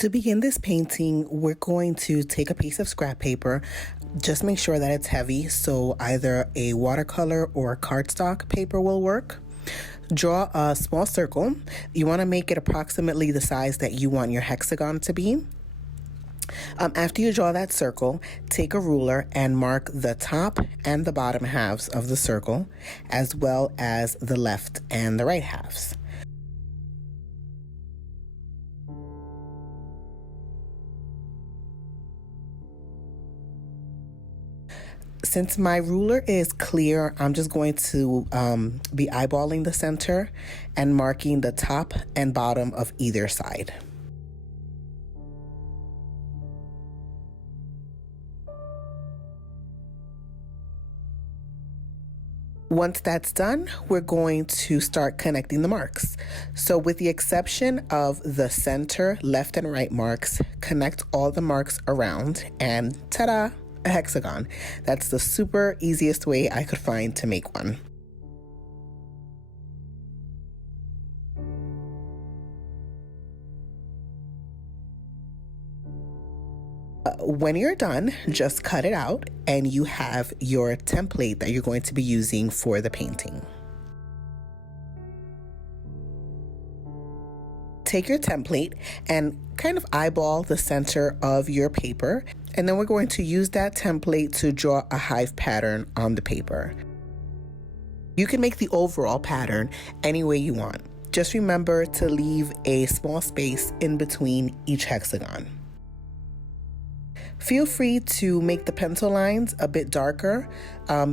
To begin this painting, we're going to take a piece of scrap paper. Just make sure that it's heavy, so either a watercolor or cardstock paper will work. Draw a small circle. You want to make it approximately the size that you want your hexagon to be. After you draw that circle, take a ruler and mark the top and the bottom halves of the circle, as well as the left and the right halves. Since my ruler is clear, I'm just going to be eyeballing the center and marking the top and bottom of either side. Once that's done, we're going to start connecting the marks. So with the exception of the center, left and right marks, connect all the marks around and ta-da! A hexagon. That's the super easiest way I could find to make one. When you're done, just cut it out and you have your template that you're going to be using for the painting. Take your template and kind of eyeball the center of your paper, and then we're going to use that template to draw a hive pattern on the paper. You can make the overall pattern any way you want. Just remember to leave a small space in between each hexagon. Feel free to make the pencil lines a bit darker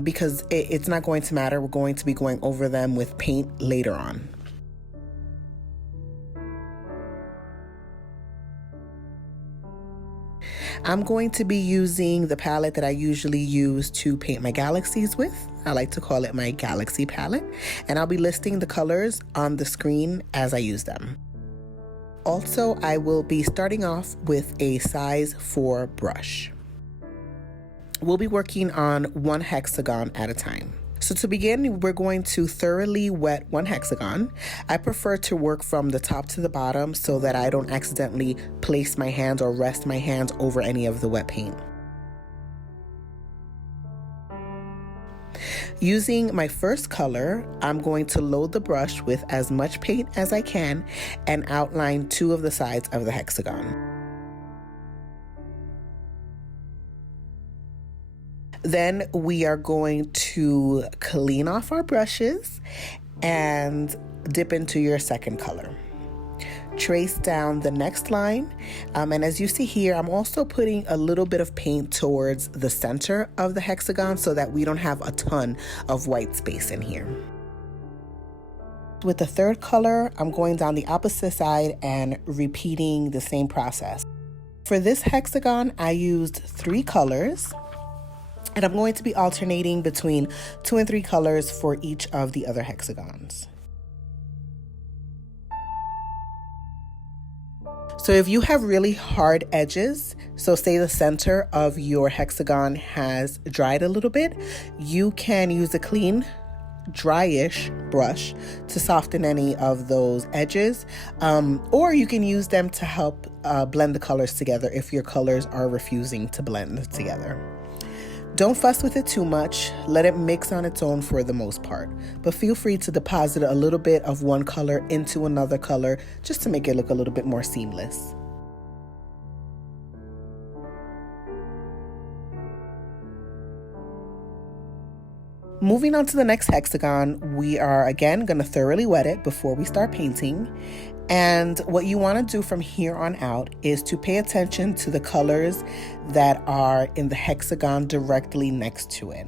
because it's not going to matter. We're going to be going over them with paint later on. I'm going to be using the palette that I usually use to paint my galaxies with. I like to call it my galaxy palette, and I'll be listing the colors on the screen as I use them. Also, I will be starting off with a size 4 brush. We'll be working on one hexagon at a time. So to begin, we're going to thoroughly wet one hexagon. I prefer to work from the top to the bottom so that I don't accidentally place my hands or rest my hands over any of the wet paint. Using my first color, I'm going to load the brush with as much paint as I can and outline 2 of the sides of the hexagon. Then we are going to clean off our brushes and dip into your second color. Trace down the next line, and as you see here, I'm also putting a little bit of paint towards the center of the hexagon so that we don't have a ton of white space in here. With the third color, I'm going down the opposite side and repeating the same process. For this hexagon, I used 3 colors. And I'm going to be alternating between 2 and 3 colors for each of the other hexagons. So if you have really hard edges, so say the center of your hexagon has dried a little bit, you can use a clean, dryish brush to soften any of those edges, or you can use them to help blend the colors together if your colors are refusing to blend together. Don't fuss with it too much, let it mix on its own for the most part, but feel free to deposit a little bit of one color into another color just to make it look a little bit more seamless. Moving on to the next hexagon, we are again going to thoroughly wet it before we start painting. And what you want to do from here on out is to pay attention to the colors that are in the hexagon directly next to it.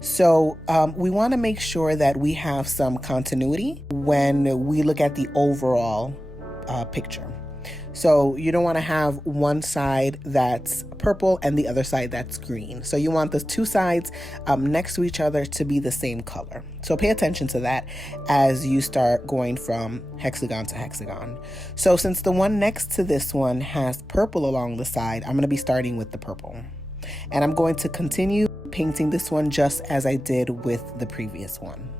So we want to make sure that we have some continuity when we look at the overall picture. So you don't want to have one side that's purple and the other side that's green. So you want the 2 sides next to each other to be the same color. So pay attention to that as you start going from hexagon to hexagon. So since the one next to this one has purple along the side, I'm going to be starting with the purple. And I'm going to continue painting this one just as I did with the previous one.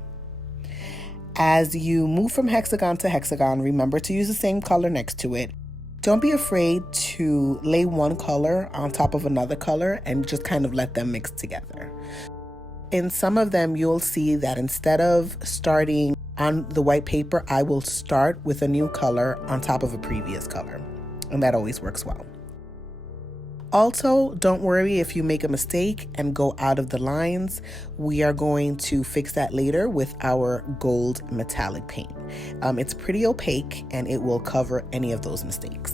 As you move from hexagon to hexagon, remember to use the same color next to it. Don't be afraid to lay one color on top of another color and just kind of let them mix together. In some of them, you'll see that instead of starting on the white paper, I will start with a new color on top of a previous color, and that always works well. Also, don't worry if you make a mistake and go out of the lines. We are going to fix that later with our gold metallic paint. It's pretty opaque and it will cover any of those mistakes.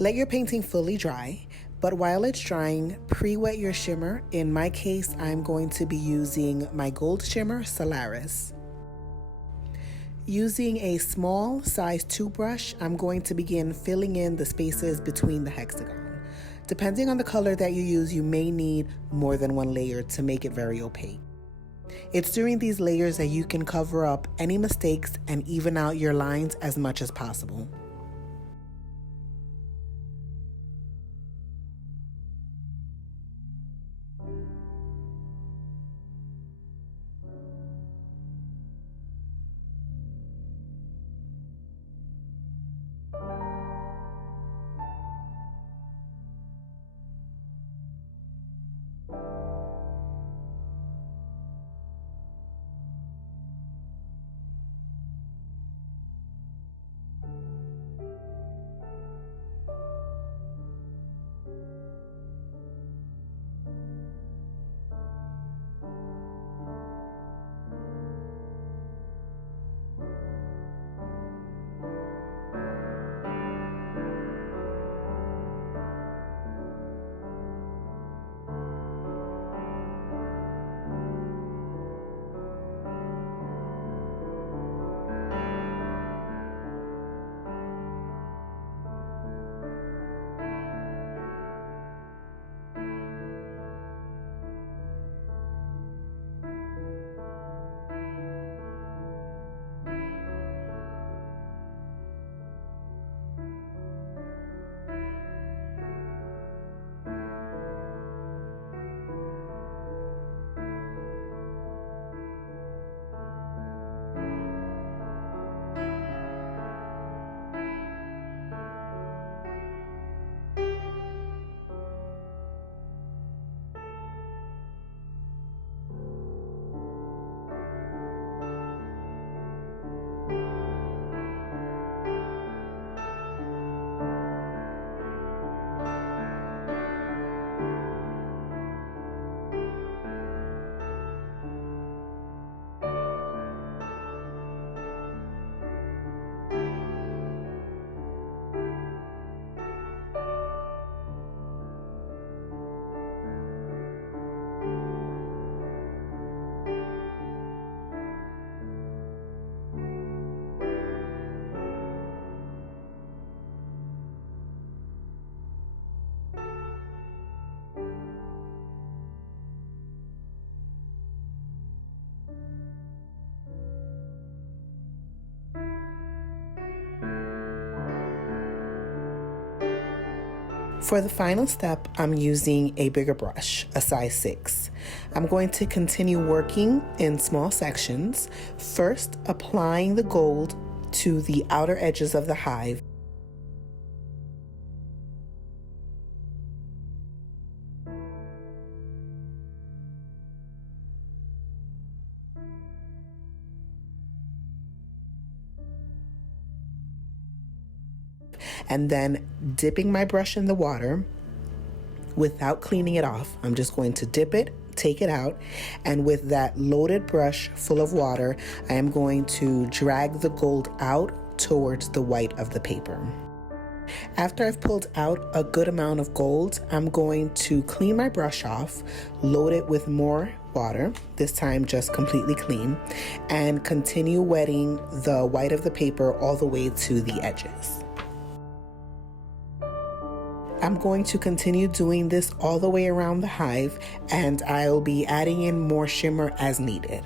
Let your painting fully dry, but while it's drying, pre-wet your shimmer. In my case, I'm going to be using my gold shimmer, Solaris. Using a small size 2 brush, I'm going to begin filling in the spaces between the hexagon. Depending on the color that you use, you may need more than one layer to make it very opaque. It's during these layers that you can cover up any mistakes and even out your lines as much as possible. For the final step, I'm using a bigger brush, a size 6. I'm going to continue working in small sections, first applying the gold to the outer edges of the hive. And then dipping my brush in the water without cleaning it off. I'm just going to dip it, take it out, and with that loaded brush full of water, I am going to drag the gold out towards the white of the paper. After I've pulled out a good amount of gold, I'm going to clean my brush off, load it with more water, this time just completely clean, and continue wetting the white of the paper all the way to the edges. I'm going to continue doing this all the way around the hive, and I'll be adding in more shimmer as needed.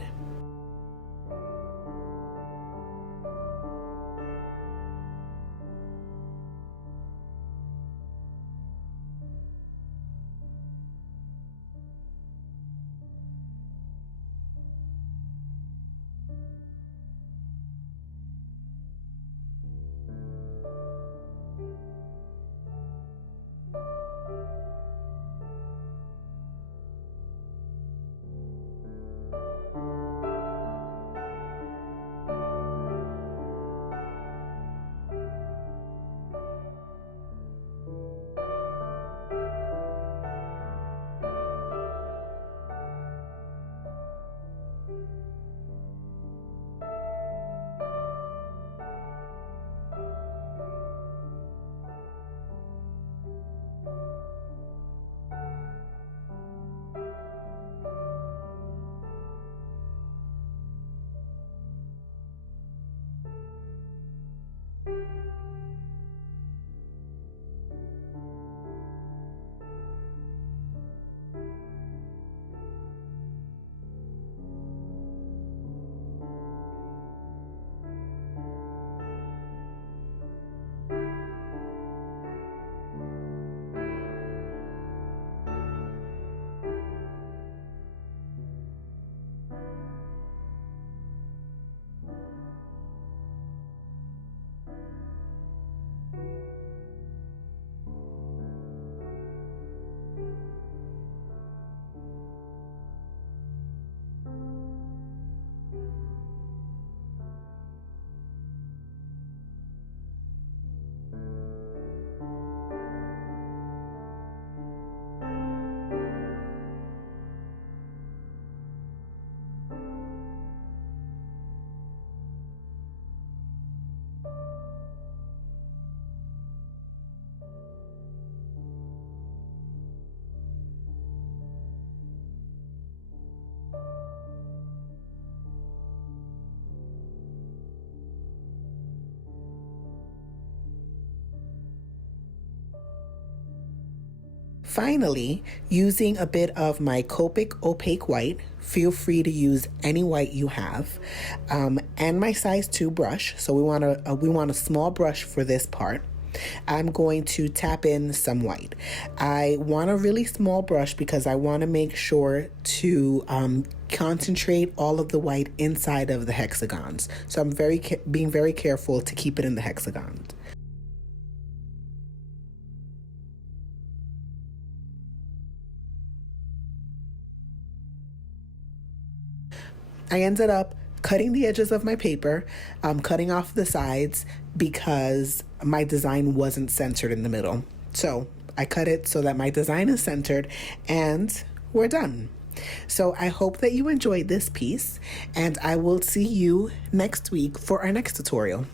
Finally, using a bit of my Copic opaque white, feel free to use any white you have, and my size 2 brush. So we want a small brush for this part. I'm going to tap in some white. I want a really small brush because I want to make sure to concentrate all of the white inside of the hexagons. So I'm being very careful to keep it in the hexagons. I ended up cutting the edges of my paper, cutting off the sides because my design wasn't centered in the middle. So I cut it so that my design is centered, and we're done. So I hope that you enjoyed this piece, and I will see you next week for our next tutorial.